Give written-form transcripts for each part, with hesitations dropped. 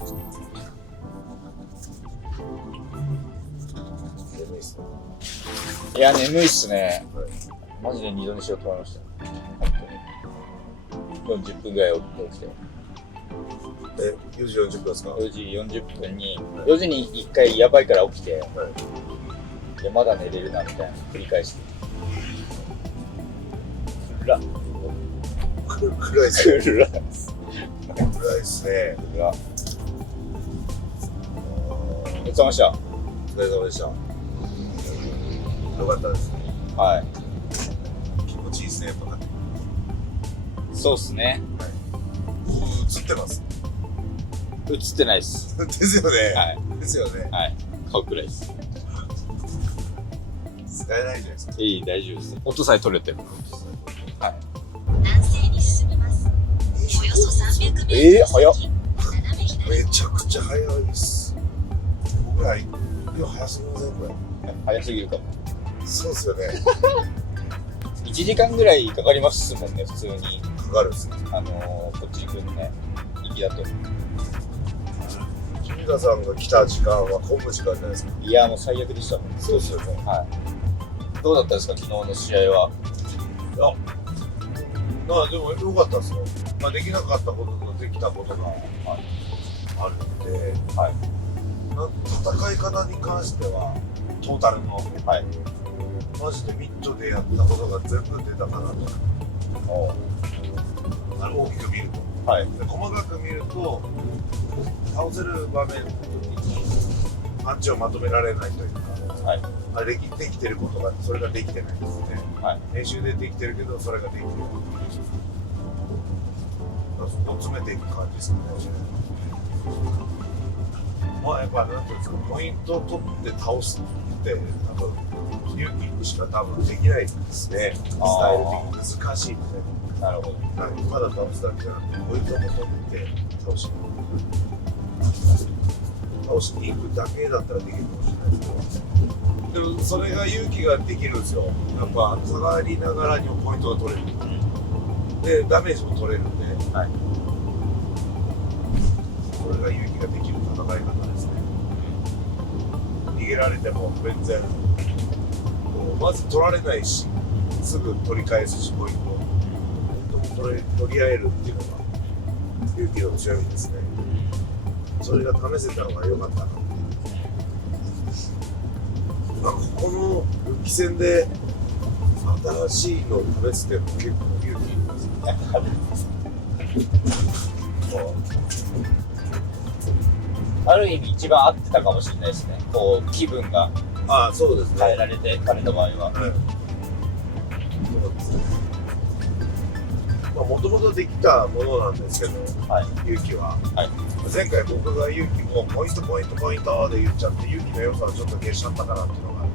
眠いっすね。いや、眠いっすね。はい、マジで二度寝しようと思いました。本当に。40分ぐらい起きて。4時40分ですか？ 4時40分に、4時に1回やばいから起きて、はい、いやまだ寝れるなみたいな繰り返して。暗っ。暗いっすね。暗い。暗いっすね。暗っ。お疲れ様でした。お疲れ様でした。よかったですね。はい。気持ちいいですね、やっぱ。そうっすね。映ってます。映ってないっす。ですよね。はい。ですよね。はい。顔暗いっす。使えないじゃないですか。いい、大丈夫です。音さえ取れてる。はい。南西に進みます。およそ300メートル先、早っ。斜め左。めちゃくちゃ早いです。僕ら、今早すぎませんこれ。早すぎるかも。そうですよね。 1時間ぐらいかかりますもんね、普通に。かかるっすね。こっち行くのね、行きだと。君田さんが来た時間は混む時間じゃないですか。いや、もう最悪でしたもん。そうですよね。はい。どうだったですか、昨日の試合は。でも良かったですよ。できなかったこととできたことがあるんで、はい。戦い方に関してはトータルの、はい。マジでミットでやったことが全部出たかなと。大きく見ると。はい。で細かく見ると、倒せる場面の時にパンチをまとめられないというか、はい。できてることが、それができてないですね。はい。練習でできてるけど、それができてない。そこを詰めていく感じですね。やっぱなんていうんですか、ポイントを取って倒すって多分勇気しか多分できないですね。スタイル的に難しいんで。なるほど。ただ倒すだけじゃなくて、ポイントも取って倒しに行くだけだったらできるかもしれないですけど、でもそれが勇気ができるんですよ。やっぱ下がりながらにもポイントが取れる。で、ダメージも取れるんで、はい。それが勇気ができる戦い方ですね。逃げられても全然、まず取られないし、すぐ取り返すし、ポイントも取り合えるっていうのが勇気の強みですね。それが試せたのが良かったなって。ここの復帰戦で新しいのを試すって結構勇気いりますある意味一番合ってたかもしれないですね。こう気分がそうですね。変えられて、彼の場合は。そうですね。もともとできたものなんですけど、はい。勇気は、はい。前回僕が勇気もポイントポイントポイントで言っちゃって勇気の良さをちょっと消しちゃったかなっていうのがある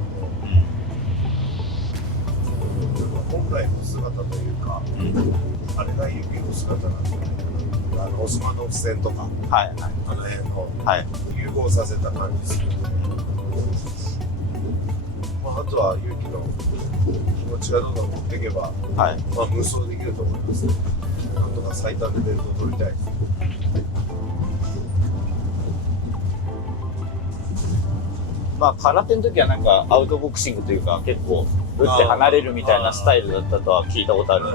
ので、本来の姿というか、あれが勇気の姿なんじゃないかな。オスマノフ戦とか、はい。あの辺のはい。融合させた感じでするので、あとは勇気の気持ちがどんどん持っていけば、はい。無双できると思います。なんとか最短でベルトを取りたいです。空手の時はなんかアウトボクシングというか結構打って離れるみたいなスタイルだったとは聞いたことある。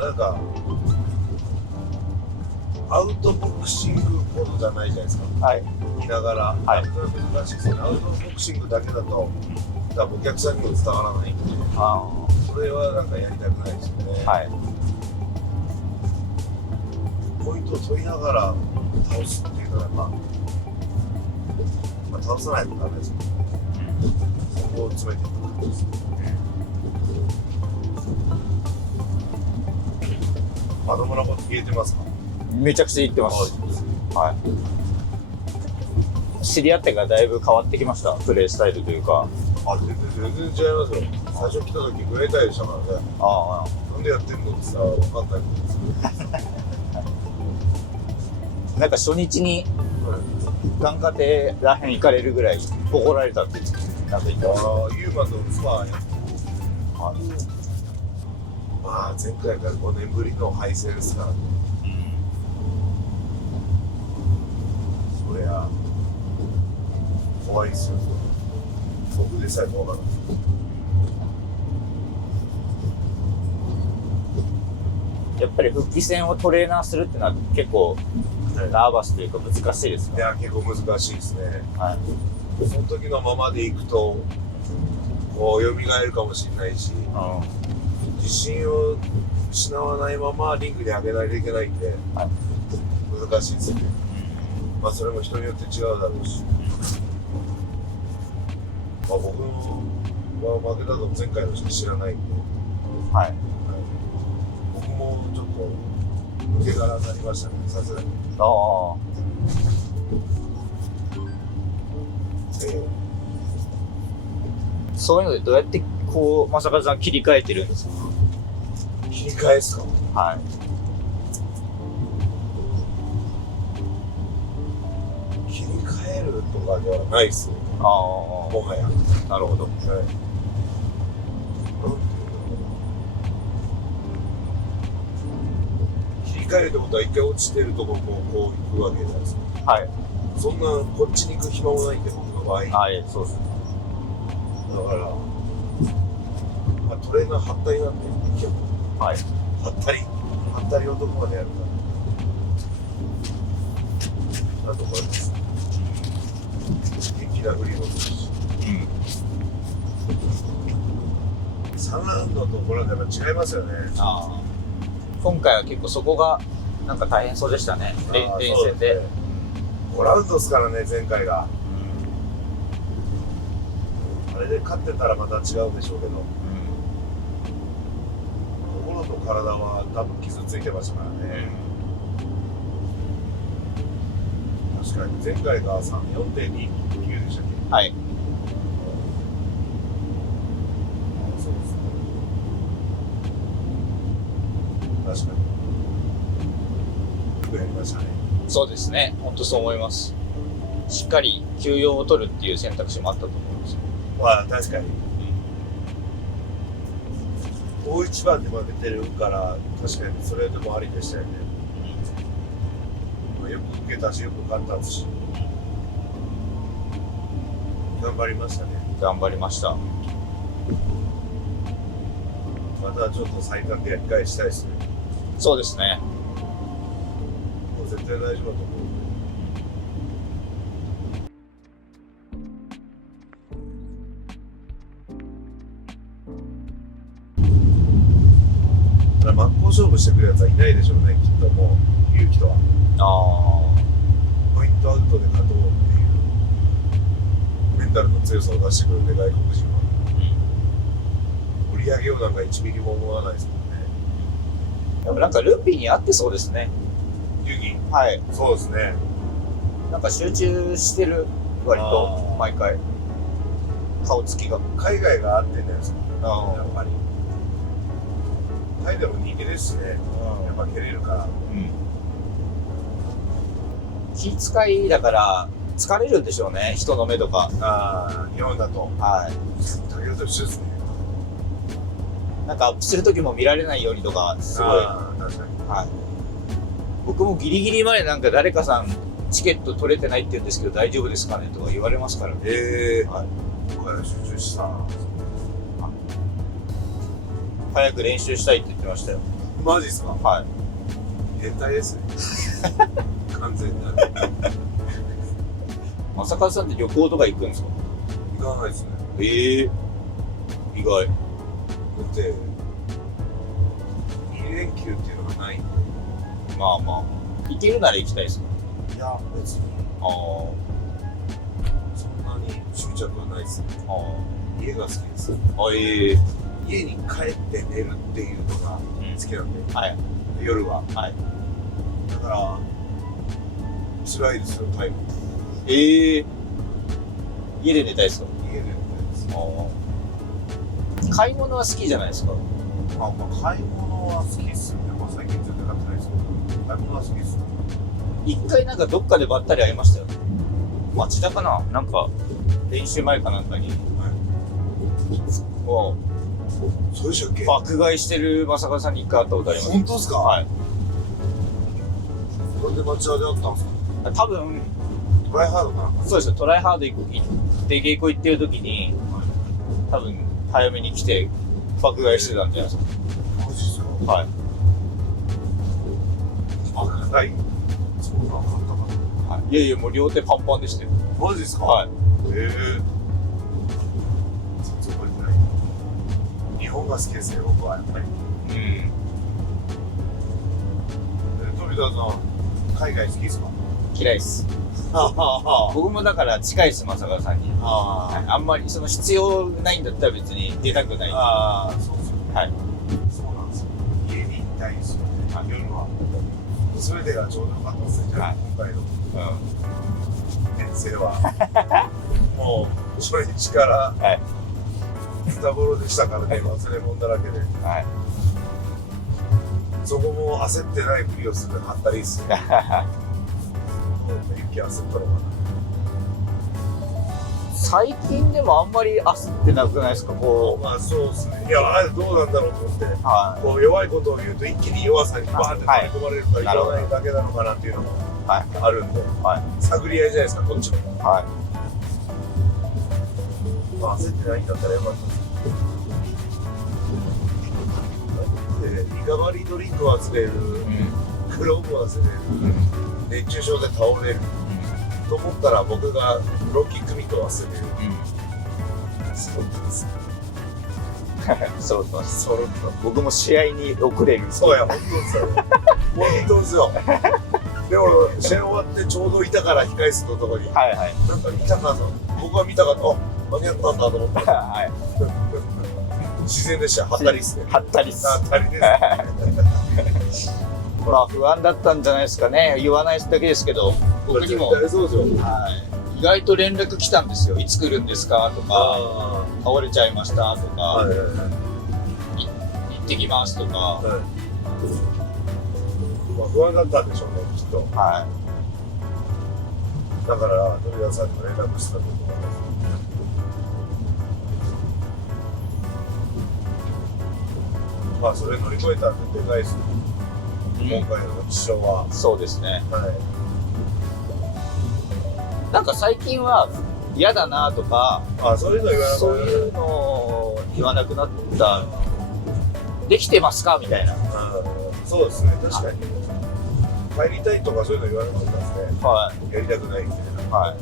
なんかアウトボクシングほどじゃないじゃないですか。はい。見ながら、はい。難しいですね。アウトボクシングだけだと多分お客さんにも伝わらないんで、それはなんかやりたくないですよね。はい。ポイントを取りながら倒すっていうのはやっぱ、倒さないとダメですよね。そこを詰めていく感じですね。まともなこと言えてますか？めちゃくちゃ言ってます。はい。知り合ってからだいぶ変わってきました、プレースタイルというか。全然違いますよ。最初来た時グレータイでしたからね。なんでやってんのってさ、分かんないなんか初日に眼科亭らへん行かれるぐらいボコられたってなんか言ってました。ユーマとツアーや前回から5年ぶりの敗戦ですからね。怖いですよ。僕でさえ怖かった。やっぱり復帰戦をトレーナーするってのは結構ナーバスというか難しいですか？いや、結構難しいですね。はい。その時のままでいくと、こう、蘇るかもしれないし、自信を失わないままリングに上げないといけないんで、はい、難しいですね。まあ、それも人によって違うだろうし。まあ、僕は負けたと前回のしか知らないんで、はい。僕もちょっと抜け殻になりましたね、さすがに。ああ。そういうのでどうやってこう正和さん切り替えてるんですか？切り替えですか？はい。切り替えるとかではないですね。ああ。もはや。なるほど。はい。切り替えるってことは一回落ちてるところもこう行くわけじゃないですか。はい。そんなこっちに行く暇もないんで、僕の場合。ああ、そうです。だから、まあ、トレーナーはったりなんで、結構。はい。はったり男までやるから。あとこれです。元気なフリーもするし。3ラウンドとこれでやっぱ違いますよね。ああ。今回は結構そこがなんか大変そうでしたね。連戦で。5ラウンドですからね、前回が。あれで勝ってたらまた違うんでしょうけど、心と体は多分傷ついてましたからね。確かに前回が 4.29 でしたっけ？はい。そうですね。確かに。よくやりましたね。そうですね。本当そう思います。しっかり休養を取るっていう選択肢もあったと思います。まあ確かに。大一番で負けてるから確かにそれでもありでしたよね。よく受けたしよく勝ったし、頑張りましたね。頑張りました。またちょっと最短でやり返したいですね。そうですね。もう絶対大丈夫だと思う。真っ向勝負してくるやつはいないでしょうね、きっともう、勇気とは。あポイントアウトで勝とうっていうメンタルの強さを出してくるんで、外国人は。売り上げようなんか1ミリも思わないですもんね。あ。でもなんかルンピーに合ってそうですね。勇気、はい。そうですね。なんか集中してる、割と、毎回。顔つきが。海外が合ってんじゃないですか、あやっぱり。タイでも人気ですしね、やっぱ蹴れるから。気遣いだから疲れるんでしょうね、人の目とか。ああ、日本だと。はい。武田と一緒ですね。なんかアップする時も見られないようにとか、すごい。ああ、確かに。はい。僕もギリギリまでなんか誰かさんチケット取れてないって言うんですけど大丈夫ですかねとか言われますからね。はい。ここから集中した。早く練習したいって言ってましたよ。マジですか？はい。変態ですね。完全な。正和さんって旅行とか行くんですか？行かないですね。意外。だって2連休っていうのがないんで。まあまあ行けるなら行きたいですか？いや別にあそんなに執着はないですね。家が好きです。家に帰って寝るっていうのが好きなんで、はい。夜は。はい。だから辛いですよ、タイム。家で寝たいですか？家で寝たいです。買い物は好きじゃないですか？まあ買い物は好きっすよね。まあ最近全然買ってないですけど、買い物は好きっすよ。一回なんかどっかでばったり会いましたよ。町田かな、なんか練習前かなんかに、もそうでしたっけ？う爆買いしてる正和さんに一回会ったことあります。本当ですか？はい。なんで町田で会ったんですか？多分トライハードかな。そうですよ、トライハード行って稽古行ってる時に、多分早めに来て爆買いしてたんじゃないですマジですか。か。はい。赤い。そうなのあったかはい、いやいや、もう両手パンパンでしたよ。な。マジですか。はい。全然覚えてない。日本が好きですね、僕はやっぱり。うん。富田さん、海外好きですか。嫌いっす。僕もだから近いです、正川さんに。はい、あんまりその必要ないんだったら別に出たくない。ああ、そうですよね。はい。そうなんですよ。家にいたいですよね。夜は。全てがちょうどよかったですね。じゃあ、はい今回のう遠征は。もう、初日からん。はい。ズタボロでしたからね、忘れ物だらけで。はい。そこも焦ってないふりをするハッタリっすね。雪焦ったのかな。最近でもあんまり焦ってなくないですか、こまあそうですね。いや、あれどうなんだろうと思って。う。はこう弱いことを言うと一気に弱さにバーンって取り込まれるから言わないだけなのかなっていうのい。はい。があるんで、はい。探り合いじゃないですか、こっちも。はい。まあ焦ってないんだったらよかったです。で、リカバリードリンク忘れる、グローブ忘れる、熱中症で倒れると思ったら僕がロッキークミット忘れる。そうです。揃ってます。揃った。僕も試合に遅れる。そうや、本当ですよ。本当ですよ。で、俺、試合終わってちょうどいたから控室のところに、はいはい。なんか見たかと、僕は見たかと、あ、間に合ったんだと思ったら、はい。自然でした。はったりっすね。はったりっす。はったりです。まあ不安だったんじゃないですかね。言わないだけですけど、僕にも、絶対そうですよ。はい、意外と連絡来たんですよ。いつ来るんですかとか、あ倒れちゃいましたとあ、か、はいはいはい。行ってきますとか、はい、まあ不安だったんでしょうね、きっと。はだから、富田さんにも連絡したと思います。まあ、それ乗り越えたんで、でかいですよ。い。今回の気象は。そうですね。はい。なんか最近は嫌だなとか、あ、そういうの言わなくそういうのを言わなくなった。できてますかみたいな。そうですね、確かに。帰りたいとかそういうの言わなかったですね。はやりたくないみたいい。はい。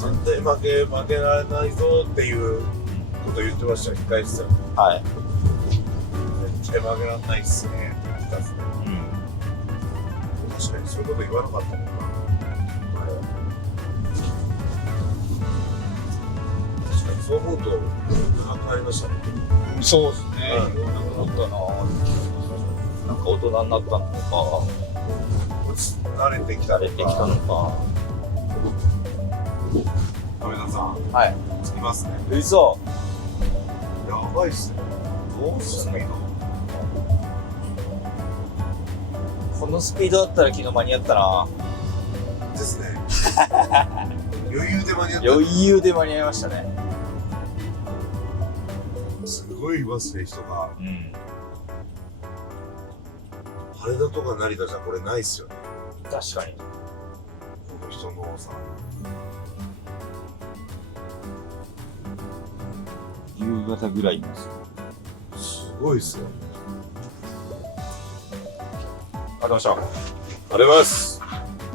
な。絶対負けられないぞっていうこと言ってましたよ、控え室でも。はい。絶対負けられないっすねって言ってたっすね。うん。確かにそういうこと言わなかったもんな。確かにそう思うと、なくなりましたね。そうですね。うん言わなくなったな。なんか大人になったのか、慣れてきた慣れてきたのか。富田さん、はい。つきますね。嘘。やばいっすね。どうすんの？このスピードだったら昨日間に合ったな。ですね。余裕で間に合った。余裕で間に合いましたね。すごいいますね、人が。うん。羽田とか成田じゃこれないっすよね。確かに。この人の多さ。夕方ぐらいいます。すごいっすよ。あ、どうした。ありがとうございます。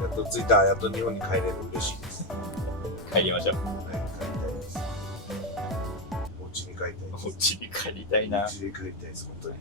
やっと着いた。やっと日本に帰れる。嬉しいです。帰りましょう。はい、帰りたいです。お家に帰りたいです。お家に帰りたいなお。家に帰りたいです、本当に。